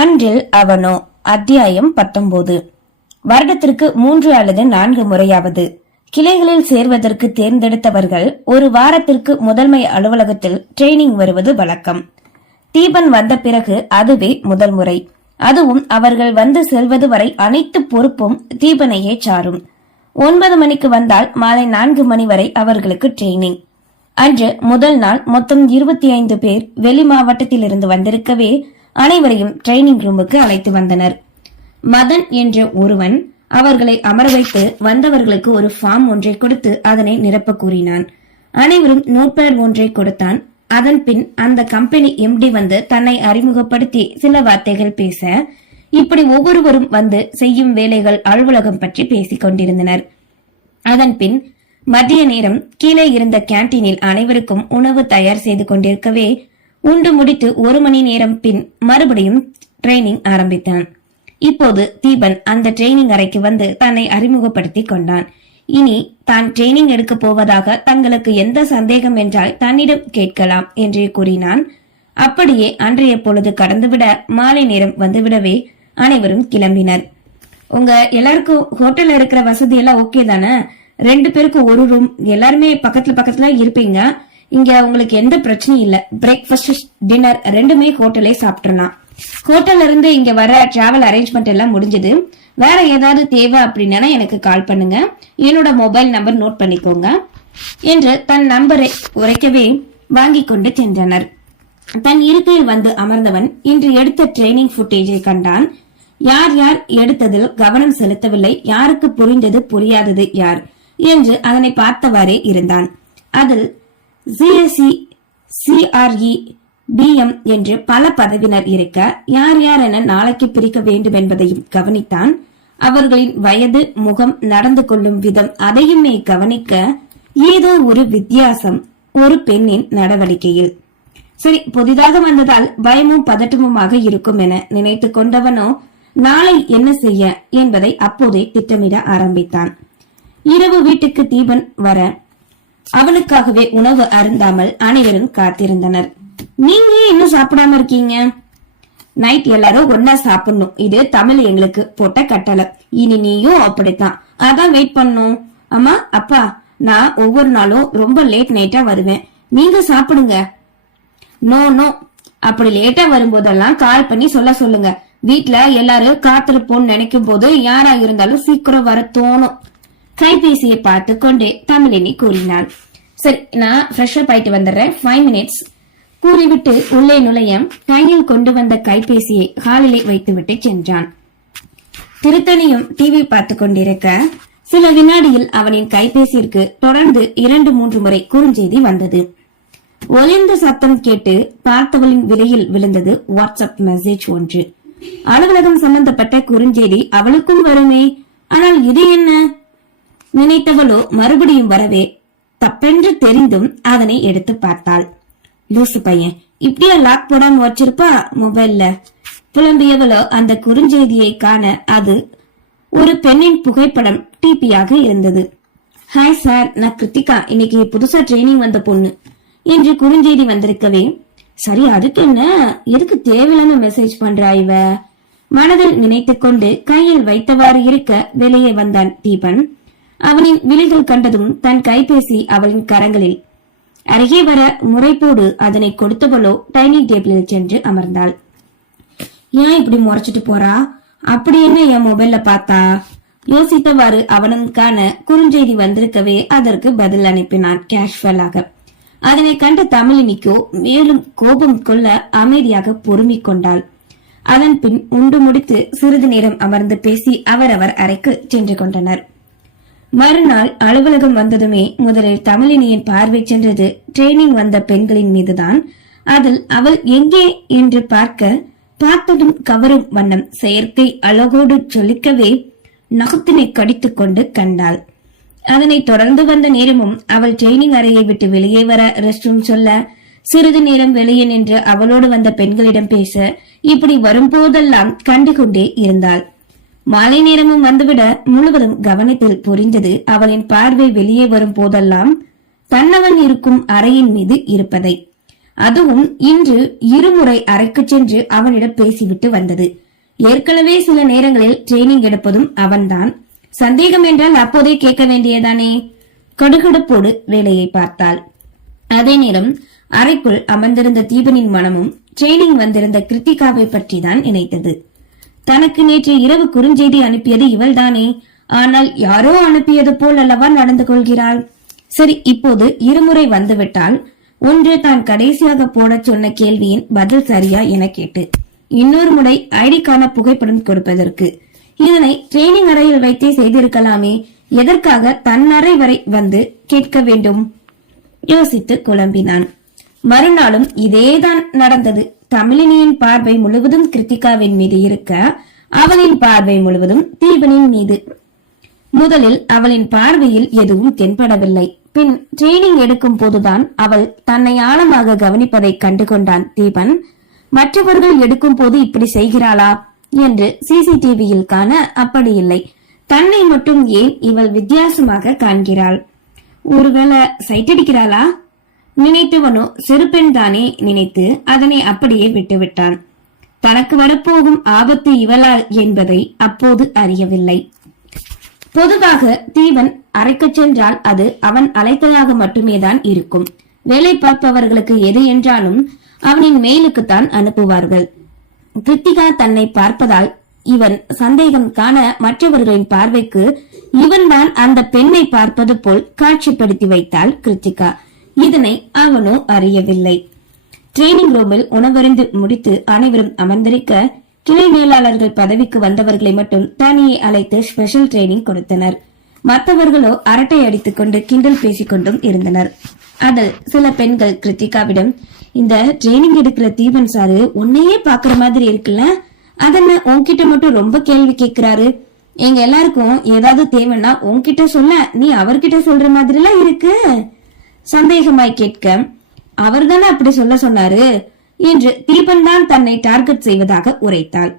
அன்றில் அவனோ அத்தியாயம் பத்தொன்பது வருடத்திற்கு மூன்று அல்லது நான்கு முறையாவது. கிளைகளில் சேர்வதற்கு தேர்ந்தெடுத்தவர்கள் ஒரு வாரத்திற்கு முதன்மை அலுவலகத்தில் ட்ரெய்னிங் வருவது வழக்கம். தீபன் வந்த பிறகு அதுவே முதல் முறை. அதுவும் அவர்கள் வந்து செல்வது வரை அனைத்து பொறுப்பும் தீபனையே சாரும். ஒன்பது மணிக்கு வந்தால் மாலை நான்கு மணி வரை அவர்களுக்கு ட்ரெய்னிங் அன்று முதல் நாள் மொத்தம் இருபத்தி ஐந்து பேர் வெளி மாவட்டத்திலிருந்து வந்திருக்கவே அனைவரையும் ட்ரைனிங் ரூமுக்கு அழைத்து வந்தனர். மதன் என்ற ஒருவன் அவர்களை அமர வைத்து வந்தவர்களுக்கு ஒரு ஃபார்ம் ஒன்றை கொடுத்து அதனை நிரப்ப கூறினான். அனைவரும் நோட்பேட் ஒன்றை கொடுத்தான். அதன் பின் அந்த கம்பெனி எம்டி வந்து தன்னை அறிமுகப்படுத்தி சில வார்த்தைகள் பேச இப்படி ஒவ்வொருவரும் வந்து செய்யும் வேலைகள் அலுவலகம் பற்றி பேசிக் கொண்டிருந்தனர். அதன் பின் மதிய நேரம் கீழே இருந்த கேண்டீனில் அனைவருக்கும் உணவு தயார் செய்து கொண்டிருக்கவே உண்டு முடித்து ஒரு மணி நேரம் பின் மறுபடியும் ட்ரைனிங் ஆரம்பித்தான். இப்போது தீபன் அந்த ட்ரைனிங் அறைக்கு வந்து தன்னை அறிமுகப்படுத்தி கொண்டான். இனி தான் ட்ரைனிங் எடுக்க போவதாக தங்களுக்கு எந்த சந்தேகம் என்றால் தன்னிடம் கேட்கலாம் என்று கூறினான். அப்படியே அன்றைய பொழுது கடந்துவிட மாலை நேரம் வந்துவிடவே அனைவரும் கிளம்பினர். உங்க எல்லாருக்கும் ஹோட்டல்ல இருக்கிற வசதி எல்லாம் ஓகே தானே? ரெண்டு பேருக்கு ஒரு ரூம் எல்லாருமே பக்கத்துல பக்கத்துல இருப்பீங்க. இங்க உங்களுக்கு எந்த பிரச்சனையும் இல்ல. பிரேக்ஃபாஸ்ட் டின்னர் ரெண்டுமே ஹோட்டலே சாப்பிட்டுலாம் ஹோட்டல்ல இருந்து இங்க வர டிராவல் அரேஞ்ச்மெண்ட் எல்லாம் முடிஞ்சது. வேற ஏதாவது தேவை அப்படின்னா எனக்கு கால் பண்ணுங்க. என்னோட மொபைல் நம்பர் நோட் பண்ணிக்கோங்க. என்று தன் நம்பரை உரைக்கவே வாங்கி கொண்டு சென்றனர். தன் இருக்கையில் வந்து அமர்ந்தவன் இன்று எடுத்த ட்ரைனிங் ஃபுட்டேஜை கண்டான். யார் யார் எடுத்ததில் கவனம் செலுத்தவில்லை யாருக்கு புரிந்தது புரியாதது யார்? என்று அதனை பார்த்தவாறே இருந்தான். அதில் சிஎஸ்சி சிஆர்இ பிஎம் என்று பல பதவினர் இருக்க யார் யார் என நாளைக்கு பிரிக்க வேண்டும் என்பதையும் கவனித்தான். அவர்களின் வயது முகம் நடந்து கொள்ளும் விதம் அதையுமே கவனிக்க ஏதோ ஒரு வித்தியாசம் ஒரு பெண்ணின் நடவடிக்கையில். சரி புதிதாக வந்ததால் பயமும் பதட்டமுமாக இருக்கும் என நினைத்து கொண்டவனோ நாளை என்ன செய்ய என்பதை அப்போதே திட்டமிட ஆரம்பித்தான். இரவு வீட்டுக்கு தீபன் வர அவனுக்காகவே உணவு அருந்தாமல் அனைவரும் காத்திருந்தனர். நீங்க இன்னும் சாப்பிடாம இருக்கீங்க? நைட் எல்லாரும் ஒன்னா சாப்பிடணும். இது தமிழ் எங்களுக்கு போட்ட கட்டளை. இனி நீயும் அப்படித்தான். அதான் வெயிட் பண்ணும். அம்மா அப்பா நான் ஒவ்வொரு நாளும் ரொம்ப லேட் நைட்டா வருவேன். நீங்க சாப்பிடுங்க. நோ நோ அப்படி லேட்டா வரும்போதெல்லாம் கால் பண்ணி சொல்ல சொல்லுங்க. வீட்டுல எல்லாரும் காத்திருப்போம்னு நினைக்கும் போது யாரா இருந்தாலும் சீக்கிரம் வர தோணும். கைபேசியை பார்த்து கொண்டே தமிழினி கூறினாள். சரி நான் ஃப்ரெஷ் அப் ஆயிட்டு வந்துடுறேன். ஃபைவ் மினிட்ஸ் கூறிவிட்டு உள்ளே நுழைய கையில் கொண்டு வந்த கைபேசியை ஹாலிலே வைத்துவிட்டு சென்றான். திருத்தணியும் டிவி பார்த்து கொண்டிருக்க சில வினாடியில் அவனின் கைபேசியிற்கு தொடர்ந்து இரண்டு மூன்று முறை குறுஞ்செய்தி வந்தது. ஒலிந்த சத்தம் கேட்டு பார்த்தவளின் விலையில் விழுந்தது வாட்ஸ்அப் மெசேஜ் ஒன்று. அலுவலகம் சம்பந்தப்பட்ட குறுஞ்செய்தி அவளுக்கும் வருமே. ஆனால் இது என்ன? நினைத்தவளோ மறுபடியும் வரவே தப்பென்று தெரிந்தும் அதனை எடுத்து பார்த்தாள். லூசு பையன் இப்படியா லாக் போடாம வச்சிருப்பா? மொபைல்ல. புலம்பியவளோ அந்த குறுஞ்செய்தியை காண அது ஒரு பெண்ணின் புகைப்படம் டிபியாக இருந்தது. ஹாய் சார் நான் கிருத்திகா. இன்னைக்கு புதுசா ட்ரைனிங் வந்த பொண்ணு என்று குறுஞ்செய்தி வந்திருக்கவே சரி அதுக்கு என்ன? எதுக்கு தேவையில்லாம மெசேஜ் பண்றா இவ? மனதில் நினைத்து கொண்டு கையில் வைத்தவாறு இருக்க வெளியே வந்தான் தீபன். அவனின் விழிகள் கண்டதும் தன் கைபேசி அவளின் கரங்களில். அருகே வர முறைப்போடு அதனை கொடுத்தவளோ டைனிங் டேபிளில் சென்று அமர்ந்தாள். ஏன் இப்படி முறைச்சிட்டு போறா? அப்படி என்ன என் மொபைல்ல பார்த்தா? யோசித்தவாறு அவனுக்கான குறுஞ்செய்தி வந்திருக்கவே அதற்கு பதில் அனுப்பினான் கேஷுவலாக. அதனை கண்ட தமிழினிக்கோ மேலும் கோபம் கொள்ள அமைதியாக பொறுமிக் கொண்டாள். அதன் பின் உண்டு முடித்து சிறிது நேரம் அமர்ந்து பேசி அவரவர் அறைக்கு சென்று கொண்டனர். மறுநாள் அலுவலகம் வந்ததுமே முதலில் தமிழினியின் பார்வை சென்றது ட்ரெயினிங் வந்த பெண்களின் மீதுதான். அதில் அவள் எங்கே என்று பார்க்க பார்த்ததும் கவரும் வண்ணம் செயற்கை அழகோடு சொல்லிக்கவே நகத்தினை கடித்துக் கொண்டு கண்டாள். அதனை தொடர்ந்து வந்த நேரமும் அவள் ட்ரெயினிங் அறையை விட்டு வெளியே வர ரெஸ்ட் ரூம் சொல்ல சிறிது நேரம் வெளியே நின்று அவளோடு வந்த பெண்களிடம் பேச இப்படி வரும்போதெல்லாம் கண்டுகொண்டே இருந்தாள். மாலை நேரமும் வந்துவிட முழுவதும் கவனத்தில் புரிந்தது அவளின் பார்வை வெளியே வரும் போதெல்லாம் தன்னவன் இருக்கும் அறையின் மீது இருப்பதை. அதுவும் இன்று இருமுறை அறைக்கு சென்று அவனிடம் பேசிவிட்டு வந்தது. ஏற்கனவே சில நேரங்களில் ட்ரெயினிங் எடுப்பதும் அவன்தான். சந்தேகம் என்றால் அப்போதே கேட்க வேண்டியதானே? கடுகடுப்போடு வேலையை பார்த்தாள். அதே நேரம் அறைக்குள் அமர்ந்திருந்த தீபனின் மனமும் ட்ரெயினிங் வந்திருந்த கிருத்திகாவை பற்றிதான் நினைத்தது. தனக்கு நேற்று இரவு குறுஞ்செய்தி அனுப்பியது இவள்தானே. ஆனால் யாரோ அனுப்பியது போல் அல்லவா நடந்து கொள்கிறாள். சரி இப்போது இருமுறை வந்துவிட்டால் ஒன்று தான் கடைசியாக போடச் சொன்ன கேள்வியின் பதில் சரியா என கேட்டு இன்னொரு முறை ஐடிக்கான புகைப்படம் கொடுப்பதற்கு. இதனை ட்ரெயினிங் அறையில் வைத்தே செய்திருக்கலாமே. எதற்காக தன் அறை வரை வந்து கேட்க வேண்டும்? யோசித்து குழம்பினான். மறுநாளும் இதேதான் நடந்தது. தமிழினியின் பார்வை முழுவதும் கிருத்திகாவின் மீது இருக்க அவளின் பார்வை முழுவதும் தீபனின் மீது. முதலில் அவளின் பார்வையில் எதுவும் தென்படவில்லை. பின் ட்ரெயினிங் எடுக்கும் போதுதான் அவள் தன்னை ஆழமாக கவனிப்பதை கண்டுகொண்டான் தீபன். மற்றவர்கள் எடுக்கும் போது இப்படி செய்கிறாளா என்று சிசிடிவியில் காண அப்படி இல்லை. தன்னை மட்டும் ஏன் இவள் வித்தியாசமாக காண்கிறாள்? ஒருவேளை சைட் அடிக்கிறாளா? நினைத்தவனோ சிறுபெண் நினைத்து அதனை அப்படியே விட்டுவிட்டான். தனக்கு வரப்போகும் ஆபத்து இவளால் என்பதை அப்போது அறியவில்லை. பொதுவாக தீவன் அறைக்குச் சென்றால் அது அவன் அழைத்ததாக மட்டுமேதான் இருக்கும். வேலை பார்ப்பவர்களுக்கு எது என்றாலும் அவனின் மேலுக்குத்தான் அனுப்புவார்கள். கிருத்திகா தன்னை பார்ப்பதால் இவன் சந்தேகம் காண மற்றவர்களின் பார்வைக்கு இவன்தான் அந்த பெண்ணை பார்ப்பது போல் காட்சிப்படுத்தி வைத்தாள் கிருத்திகா. இதனை அவனோ அறியவில்லை. ட்ரெயினிங் ரூமில் உணவருந்து முடித்து அனைவரும் அமர்ந்திருக்க கிளை மேலாளர்கள் பதவிக்கு வந்தவர்களை மட்டும் தனியே அழைத்து ஸ்பெஷல் ட்ரைனிங் கொடுத்தனர். மற்றவர்களோ அரட்டை அடித்துக் கொண்டு கிண்டல் பேசிக் கொண்டும் இருந்தனர். அதில் சில பெண்கள் கிருத்திகாவிடம் இந்த ட்ரைனிங் எடுக்கிற தீபன் சாரு உன்னையே பாக்குற மாதிரி இருக்குல்ல? அதென்ன உன்கிட்ட மட்டும் ரொம்ப கேள்வி கேக்குறாரு எங்க எல்லாருக்கும் ஏதாவது தேவைன்னா உன்கிட்ட சொல்ல நீ அவர்கிட்ட சொல்ற மாதிரி எல்லாம் இருக்கு. சந்தேகமாய் கேட்க அவர்தானே அப்படி சொல்ல சொன்னாரு? என்று தீபன் தான் தன்னை டார்கெட் செய்வதாக உரைத்தாள்.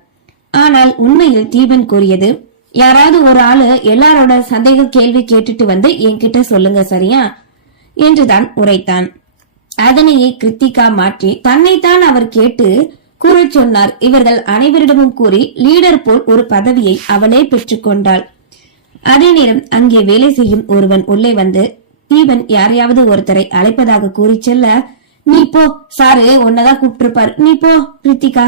ஆனால் உண்மையில் தீபன் கூறியது யாராவது ஒரு ஆளு எல்லாரோட சந்தேக கேள்வி கேட்டுட்டு வந்து என்கிட்ட சொல்லுங்க சரியா? என்றுதான் உரைத்தான். அதனையே கிருத்திகா மாற்றி தன்னைத்தான் அவர் கேட்டு கூறச் சொன்னார். இவர்கள் அனைவரிடமும் கூறி லீடர் போல் ஒரு பதவியை அவளே பெற்றுக்கொண்டாள் அதே நேரம் அங்கே வேலை செய்யும் ஒருவன் உள்ளே வந்து தீபன் யாரையாவது ஒருத்தரை அழைப்பதாக கூறி செல்ல நீ போ சாரு உன்னதான் கூப்பிட்டிருப்பார். நீ போ ரித்திகா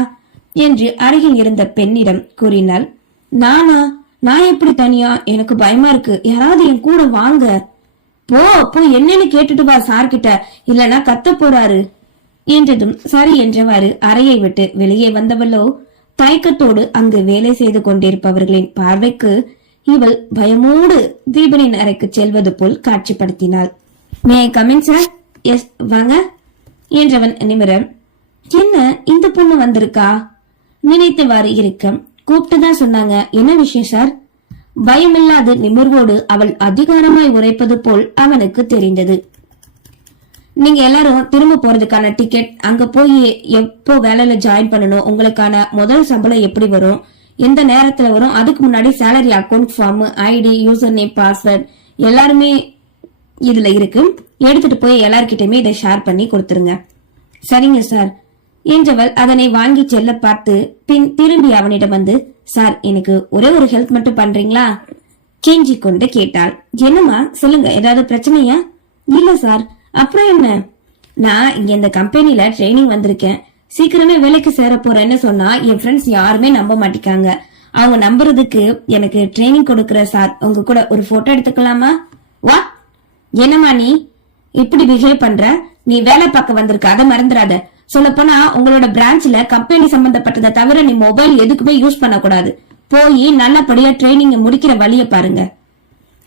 என்று அருகில் இருந்த பெண்ணிடம் கூறினாள். நானா? நான் எப்படி தனியா? எனக்கு பயமா இருக்கு. யாராவது என் கூட வாங்க. போ போ என்னன்னு கேட்டுட்டு வா சார்கிட்ட. இல்லனா கத்த போறாரு. என்றதும் சரி என்றவாறு அறையை விட்டு வெளியே வந்தவளோ தயக்கத்தோடு அங்கு வேலை செய்து கொண்டிருப்பவர்களின் பார்வைக்கு இவள் பயமோடு தீபனின் அறைக்கு செல்வது போல் காட்சிப்படுத்தினாள். May come in sir yes வாங்க என்றவன் நிமிரம் என்ன இந்த பொண்ணு வந்திருக்கா? நினைத்தவாறு இருக்க கூப்பிட்டுதான் சொன்னாங்க. என்ன விஷயம் சார் பயமில்லாத நிமிர்வோடு அவள் அதிகாரமாய் உரைப்பது போல் அவனுக்கு தெரிந்தது. நீங்க எல்லாரும் திரும்ப போறதுக்கான டிக்கெட் அங்க போய் எப்போ வேலையில ஜாயின் பண்ணணும்? உங்களுக்கான முதல் சம்பளம் எப்படி வரும்? எந்த நேரத்துல வரும். அதுக்கு முன்னாடி salary account form ID user name password எல்லாருமே இதுல இருக்கு. எடுத்துட்டு போய் எல்லார்கிட்டயுமே இதை ஷேர் பண்ணி கொடுத்துருங்க. சரிங்க சார் என்றவள் அதனை வாங்கி செல்ல பார்த்து பின் திரும்பி அவனிடம் வந்து சார் எனக்கு ஒரே ஒரு ஹெல்ப் மட்டும் பண்றீங்களா? கெஞ்சி கொண்டு கேட்டாள். என்னம்மா? சொல்லுங்க. ஏதாவது பிரச்சனையா? இல்ல சார் அப்புறம் என்ன? நான் இங்க இந்த கம்பெனில ட்ரைனிங் வந்திருக்கேன். சீக்கிரமே வேலைக்கு சேர போறேன்னு சொன்னா என் ஃப்ரெண்ட்ஸ் யாருமே நம்ப மாட்டிக்காங்க. அவங்க நம்புறதுக்கு எனக்கு ட்ரைனிங் கொடுக்கற சார் உங்க கூட ஒரு போட்டோ எடுத்துக்கலாமா? வா. என்னம்மா நீ? இப்படி பிஹேவ் பண்ற? நீ வேலை பார்க்க வந்திருக்க அதை மறந்துடாத. போனா உங்களோட பிரான்ச்ல கம்பெனி சம்பந்தப்பட்டதை தவிர நீ மொபைல் எதுக்குமே யூஸ் பண்ணக்கூடாது. போய் நல்லபடியா ட்ரைனிங் முடிக்கிற வழிய பாருங்க.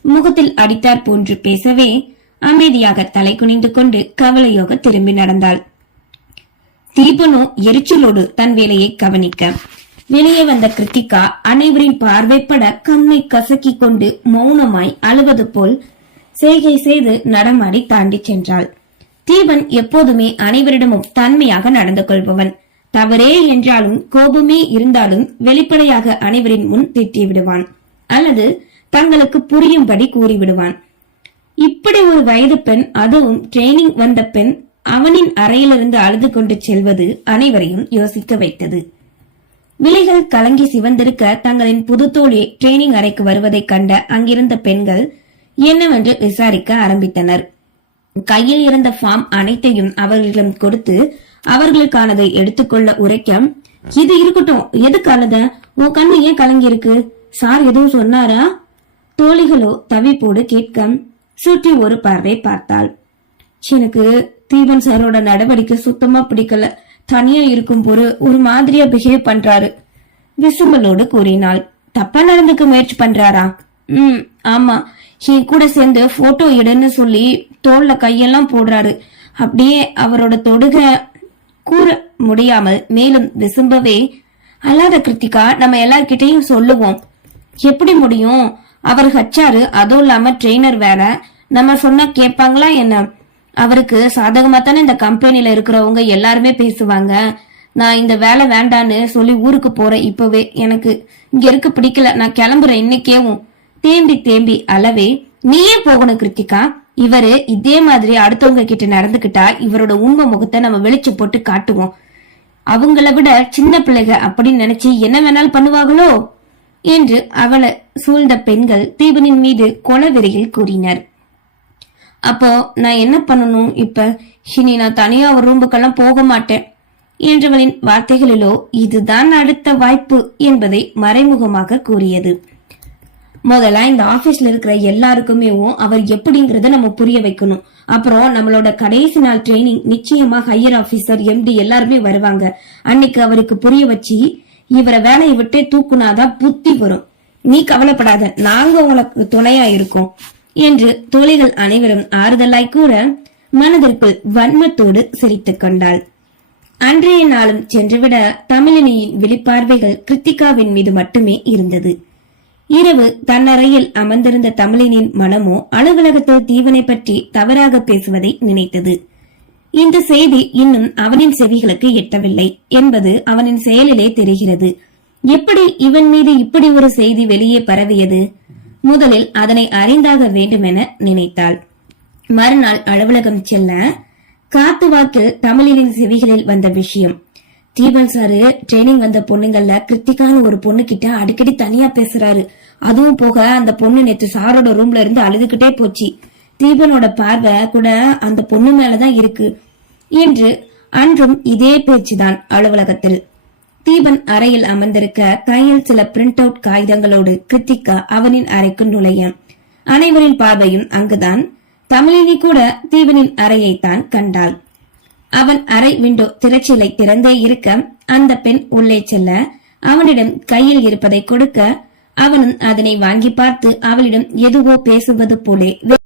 முகத்தில் அடித்தார் போன்று பேசவே அமைதியாக தலை குனிந்து கொண்டு கவலையோக திரும்பி நடந்தாள். தீபனோ எரிச்சலோடு தன் வேலையை கவனிக்க. வெளியே வந்த கிருத்திகா அனைவரின் பார்வைப்பட கண்ணை கசக்கி கொண்டு மௌனமாய் அழுவது போல் செய்கை செய்து நடமாடி தாண்டி சென்றாள். தீபன் எப்போதுமே அனைவரிடமும் தன்மையாக நடந்து கொள்பவன். தவறே என்றாலும் கோபமே இருந்தாலும் வெளிப்படையாக அனைவரின் முன் திட்டி விடுவான். அல்லது தங்களுக்கு புரியும்படி கூறிவிடுவான் இப்படி ஒரு வயது பெண் அதுவும் ட்ரைனிங் வந்த பெண் அவனின் அறையிலிருந்து அழுது கொண்டு செல்வது அனைவரையும் யோசிக்க வைத்தது. விலைகள் கலங்கி சிவந்திருக்க தங்களின் புது தோழி ட்ரெயினிங் அறைக்கு வருவதைக் கண்ட அங்கிருந்த பெண்கள் என்னவென்று விசாரிக்க ஆரம்பித்தனர். கையில் இருந்த ஃபார்ம் அனைத்தையும் அவர்களிடம் கொடுத்து அவர்களுக்கானதை எடுத்துக்கொள்ள உரைக்க இது இருக்கட்டும். எதுக்கானத? உன் கண்ணு ஏன் கலங்கி இருக்கு சார் எதுவும் சொன்னாரா? தோழிகளோ தவிப்போடு கேட்க சுற்றி ஒரு பார்வை பார்த்தாள். எனக்கு தீபன் சாரோட நடவடிக்கை சுத்தமா பிடிக்கல. தனியா இருக்கும் போது ஒரு மாதிரியா பிஹேவ் பண்றாரு. விசுமலோடு கூறினாள் தப்பா நடந்துக்க முயற்சி பண்றாரா? ம் ஆமா. என் கூட சேர்ந்து போட்டோ எடுன்னு சொல்லி தோல்ல கையெல்லாம் போடுறாரு. அப்படியே அவரோட தொடுக கூற முடியாமல் மேலும் விசும்பவே அல்லாத கிருத்திகா நம்ம எல்லார்கிட்டையும் சொல்லுவோம். எப்படி முடியும்? அவர் ஹச்சாரு அதுவும் இல்லாம ட்ரெயினர் வேற. நம்ம சொன்னா கேட்பாங்களா என்ன? அவருக்கு சாதகமா தானே இந்த கம்பெனில இருக்கிறவங்க எல்லாருமே பேசுவாங்க. நான் இந்த வேலை வேண்டான்னு சொல்லி ஊருக்கு போறேன் இப்பவே எனக்கு இங்க இருக்க பிடிக்கல. நான் கிளம்புறேன் இன்னைக்கேவும் தேம்பி தேம்பி அளவே நீயே போகணும் கிருத்திகா? இவரு இதே மாதிரி அடுத்தவங்க கிட்ட நடந்துகிட்டா இவரோட உண்மை முகத்தை நம்ம வெளிச்சு போட்டு காட்டுவோம். அவங்கள விட சின்ன பிள்ளைக அப்படின்னு நினைச்சு என்ன வேணாலும் பண்ணுவாங்களோ? என்று அவளை சூழ்ந்த பெண்கள் தீபனின் மீது கொலவெறியில் கூறினர். அப்போ நான் என்ன பண்ணணும் இப்ப? இனி நான் தனியா ஒரு ரூமுக்கெல்லாம் போக மாட்டேன். என்றவளின் வார்த்தைகளிலோ இதுதான் அடுத்த வாய்ப்பு என்பதை மறைமுகமாக கூறியது. முதல்ல இந்த ஆபீஸ்ல இருக்கிற எல்லாருக்குமே அவர் எப்படிங்கறத நம்ம புரிய வைக்கணும். அப்புறம் நம்மளோட கடைசி நாள் ட்ரைனிங் நிச்சயமா ஹையர் ஆபீசர் எம்டி எல்லாருமே வருவாங்க. அன்னைக்கு அவருக்கு புரிய வச்சு இவரை வேலையை விட்டே தூக்குனாதான் புத்தி வரும். நீ கவலைப்படாத நாங்க உங்களுக்கு துணையா இருக்கோம். என்று தோழிகள் அனைவரும் ஆறுதலாய் கூற மனதிற்குள் வன்மத்தோடு சிரித்துக் கொண்டாள். அன்றைய நாளும் சென்றுவிட தமிழினியின் விழிப்பார்வைகள் கிருத்திகாவின் மீது மட்டுமே இருந்தது. இரவு தன்னறையில் அமர்ந்திருந்த தமிழினின் மனமோ அலுவலகத்தில் தீவனை பற்றி தவறாக பேசுவதை நினைத்தது. இந்த செய்தி இன்னும் அவனின் செவிகளுக்கு எட்டவில்லை என்பது அவனின் செயலிலே தெரிகிறது. எப்படி இவன் மீது இப்படி ஒரு செய்தி வெளியே பரவியது? முதலில் அதனை அறிந்தாக வேண்டுமென நினைத்தாள். மறுநாள் அலுவலகம் செல்ல காத்து வாக்கில் தமிழின் செவிகளில் வந்த விஷயம். தீபன் சாரு ட்ரைனிங் வந்த பொண்ணுங்கள்ல கிருத்திகான்னு ஒரு பொண்ணு கிட்ட அடிக்கடி தனியா பேசுறாரு. அதுவும் போக அந்த பொண்ணு நேத்து சாரோட ரூம்ல இருந்து அழுதுகிட்டே போச்சு. தீபனோட பார்வை கூட அந்த பொண்ணு மேலதான் இருக்கு. என்று அன்றும் இதே பேச்சுதான் அலுவலகத்தில். தீபன் அறையில் அமர்ந்திருக்க கையில் சில பிரிண்ட் அவுட் காகிதங்களோடு கிருத்திகா அவனின் அறைக்கு நுழைய. அனைவரின் பார்வையும் அங்குதான். தமிழினி கூட தீபனின் அறையைத்தான் கண்டாள். அவன் அறை விண்டோ திரைச்சிலை திறந்தே இருக்க அந்த பெண் உள்ளே செல்ல அவனிடம் கையில் இருப்பதை கொடுக்க அவனும் அதனை வாங்கி பார்த்து அவளிடம் எதுவோ பேசுவது போலே